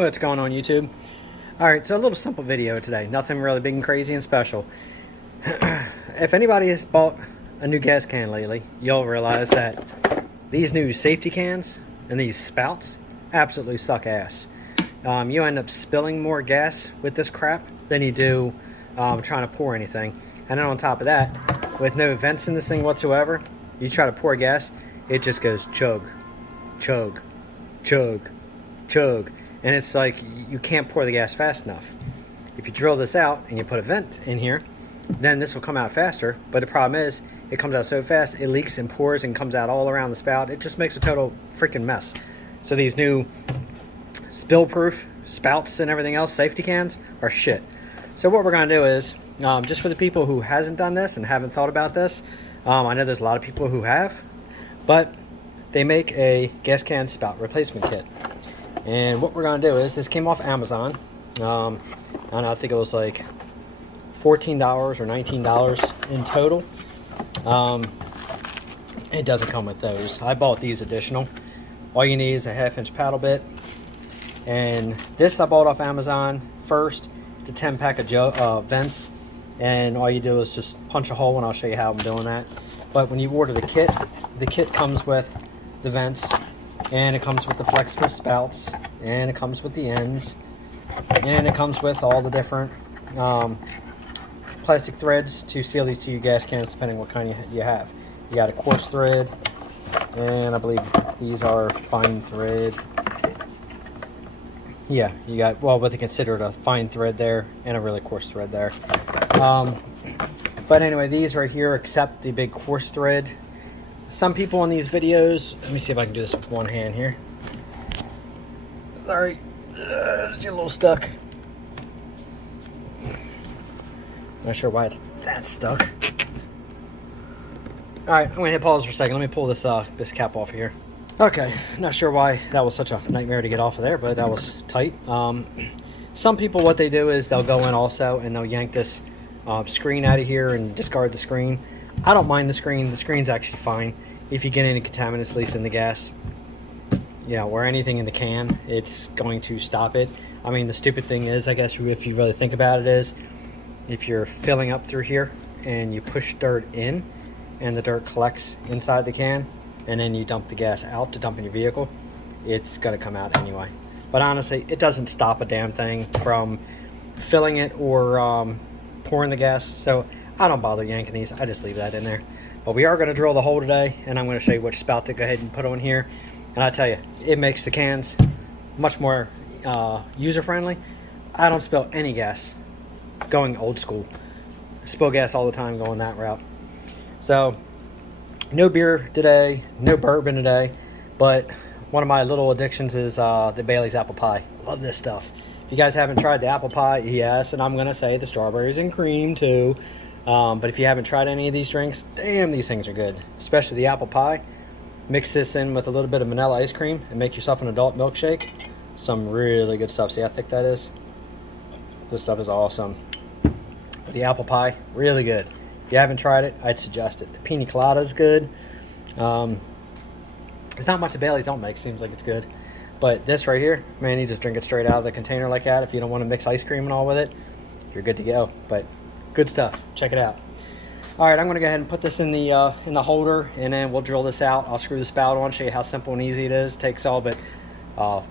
What's going on, YouTube? Alright, so a little simple video today. Nothing really big and crazy and special. If anybody has bought a new gas can lately, you'll realize that these new safety cans and these spouts absolutely suck ass. You end up spilling more gas with this crap than you do trying to pour anything. And then on top of that, with no vents in this thing whatsoever, you try to pour gas, it just goes chug, chug, chug, chug. And it's like you can't pour the gas fast enough. If you drill this out and you put a vent in here, then this will come out faster. But the problem is, it comes out so fast, it leaks and pours and comes out all around the spout. It just makes a total freaking mess. So these new spill-proof spouts and everything else, safety cans, are shit. So what we're going to do is, just for the people who hasn't done this and haven't thought about this, I know there's a lot of people who have, but they make a gas can spout replacement kit. And what we're going to do is, this came off Amazon. I don't know, I think it was like $14 or $19 in total. It doesn't come with those. I bought these additional. All you need is a 1/2-inch paddle bit. And this I bought off Amazon first. It's a 10-pack of vents. And all you do is just punch a hole, and I'll show you how I'm doing that. But when you order the kit comes with the vents. And it comes with the flexible spouts, and it comes with the ends, and it comes with all the different plastic threads to seal these to your gas cans, depending what kind you have. You got a coarse thread, and I believe these are fine thread. Yeah, you got, well, what they consider a fine thread there, and a really coarse thread there. But anyway, these right here accept the big coarse thread. Some people on these videos, let me see if I can do this with one hand here. Sorry, just get a little stuck. Not sure why it's that stuck. Alright, I'm gonna hit pause for a second. Let me pull this this cap off here. Okay, not sure why that was such a nightmare to get off of there, but that was tight. Some people, what they do is they'll go in also and they'll yank this screen out of here and discard the screen. I don't mind the screen. The screen's actually fine. If you get any contaminants, at least in the gas, or anything in the can, it's going to stop it. I mean, the stupid thing is, I guess, if you really think about it, is if you're filling up through here and you push dirt in and the dirt collects inside the can and then you dump the gas out to dump in your vehicle, it's going to come out anyway. But honestly, it doesn't stop a damn thing from filling it or pouring the gas. So I don't bother yanking these. I just leave that in there. But we are going to drill the hole today, and I'm going to show you which spout to go ahead and put on here. And I tell you, it makes the cans much more user-friendly. I don't spill any gas going old school. I spill gas all the time going that route. So, no beer today, no bourbon today, but one of my little addictions is the Bailey's apple pie. Love this stuff. If you guys haven't tried the apple pie, yes, and I'm going to say the strawberries and cream too. But if you haven't tried any of these drinks, damn, these things are good. Especially the apple pie. Mix this in with a little bit of vanilla ice cream and make yourself an adult milkshake. Some really good stuff. See how thick that is? This stuff is awesome. The apple pie, really good. If you haven't tried it, I'd suggest it. The pina colada is good. There's not much of Bailey's don't make. Seems like it's good. But this right here, man, you just drink it straight out of the container like that. If you don't want to mix ice cream and all with it, you're good to go. But good stuff. Check it out. All right, I'm going to go ahead and put this in the holder, and then we'll drill this out. I'll screw the spout on, show you how simple and easy it is. It takes all but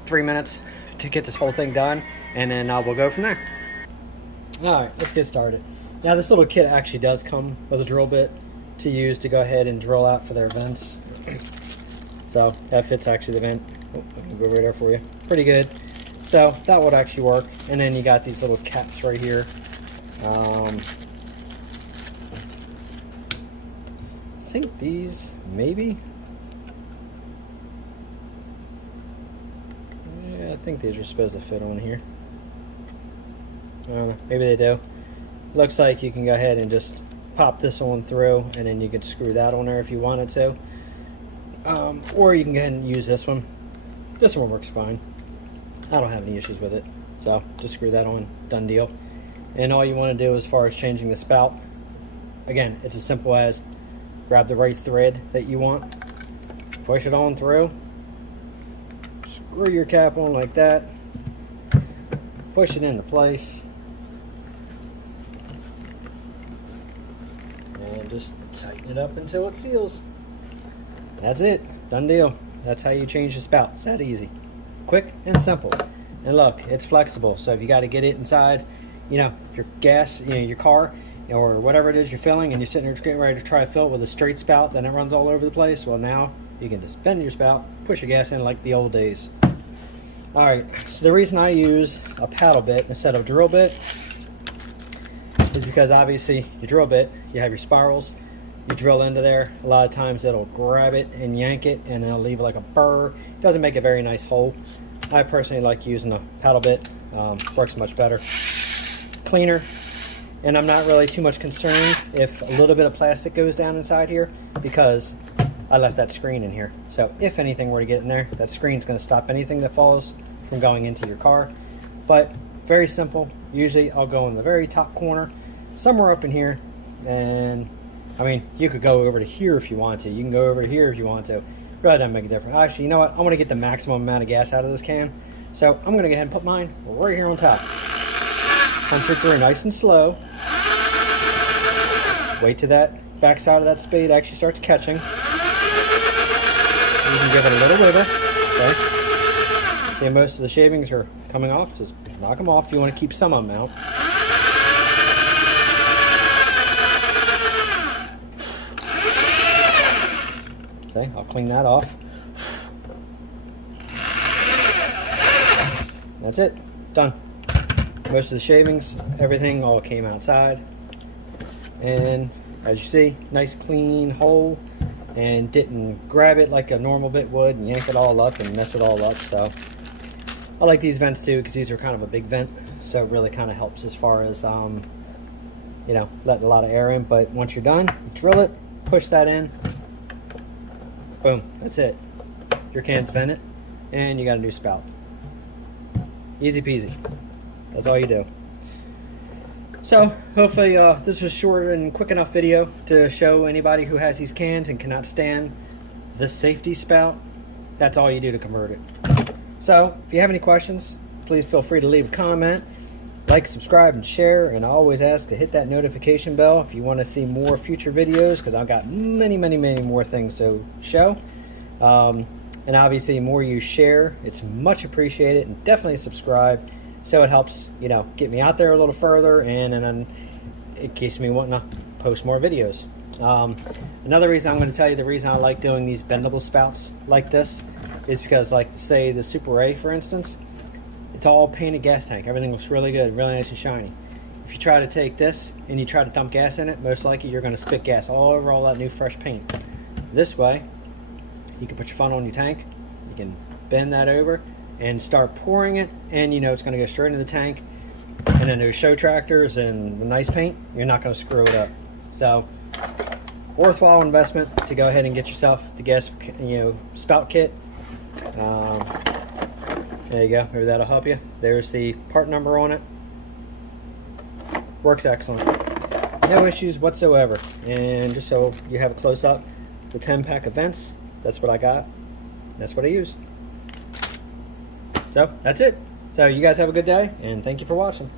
3 minutes to get this whole thing done, and then we'll go from there. All right, let's get started. Now, this little kit actually does come with a drill bit to use to go ahead and drill out for their vents. So that fits actually the vent. Oh, I can go right there for you. Pretty good. So that would actually work. And then you got these little caps right here. I think these, maybe. Yeah, I think these are supposed to fit on here. I don't know, maybe they do. Looks like you can go ahead and just pop this on through, and then you can screw that on there if you wanted to. Or you can go ahead and use this one. This one works fine. I don't have any issues with it. So just screw that on, done deal. And all you want to do as far as changing the spout, again, it's as simple as grab the right thread that you want, push it on through, screw your cap on like that, push it into place. And just tighten it up until it seals. That's it. Done deal. That's how you change the spout. It's that easy. Quick and simple. And look, it's flexible. So if you got to get it inside, you know, your gas, you know, your car, or whatever it is you're filling, and you're sitting there getting ready to try to fill it with a straight spout, then it runs all over the place. Well, now you can just bend your spout, push your gas in like the old days. All right, so the reason I use a paddle bit instead of a drill bit is because obviously your drill bit, you have your spirals, you drill into there. A lot of times it'll grab it and yank it, and it'll leave like a burr. It doesn't make a very nice hole. I personally like using a paddle bit. Works much better, cleaner, and I'm not really too much concerned if a little bit of plastic goes down inside here, because I left that screen in here. So if anything were to get in there, that screen's going to stop anything that falls from going into your car. But very simple. Usually I'll go in the very top corner, somewhere up in here, and I mean, you could go over to here if you want to. You can go over to here if you want to. Really doesn't make a difference. Actually, you know what? I want to get the maximum amount of gas out of this can. So I'm going to go ahead and put mine right here on top. Punch it through nice and slow. Wait till that back side of that spade actually starts catching. You can give it a little wiggle. Okay. See, most of the shavings are coming off. Just knock them off. You want to keep some of them out. Okay, I'll clean that off. That's it. Done. Most of the shavings, everything all came outside. And as you see, nice clean hole, and didn't grab it like a normal bit would and yank it all up and mess it all up. So I like these vents too, because these are kind of a big vent, so it really kind of helps as far as you know, letting a lot of air in. But once you're done, drill it, push that in, boom, that's it. Your can's vented and you got a new spout. Easy peasy. That's all you do. So hopefully this was a short and quick enough video to show anybody who has these cans and cannot stand the safety spout. That's all you do to convert it. So if you have any questions, please feel free to leave a comment, like, subscribe, and share. And I always ask to hit that notification bell if you want to see more future videos, because I've got many more things to show. And obviously the more you share, it's much appreciated, and definitely subscribe, so it helps, you know, get me out there a little further, and then it keeps me wanting to post more videos. Another reason I'm going to tell you, the reason I like doing these bendable spouts like this is because, like, say the Super A, for instance, it's all painted gas tank. Everything looks really good, really nice and shiny. If you try to take this and you try to dump gas in it, most likely you're going to spit gas all over all that new fresh paint. This way, you can put your funnel in your tank, you can bend that over and start pouring it, and you know it's going to go straight into the tank. And then those show tractors and the nice paint, you're not going to screw it up. So worthwhile investment to go ahead and get yourself the gas, you know, spout kit. There you go. Maybe that'll help you. There's the part number on it. Works excellent. No issues whatsoever. And just so you have a close up, the 10-pack of vents, that's what I got. That's what I use. So that's it. So you guys have a good day, and thank you for watching.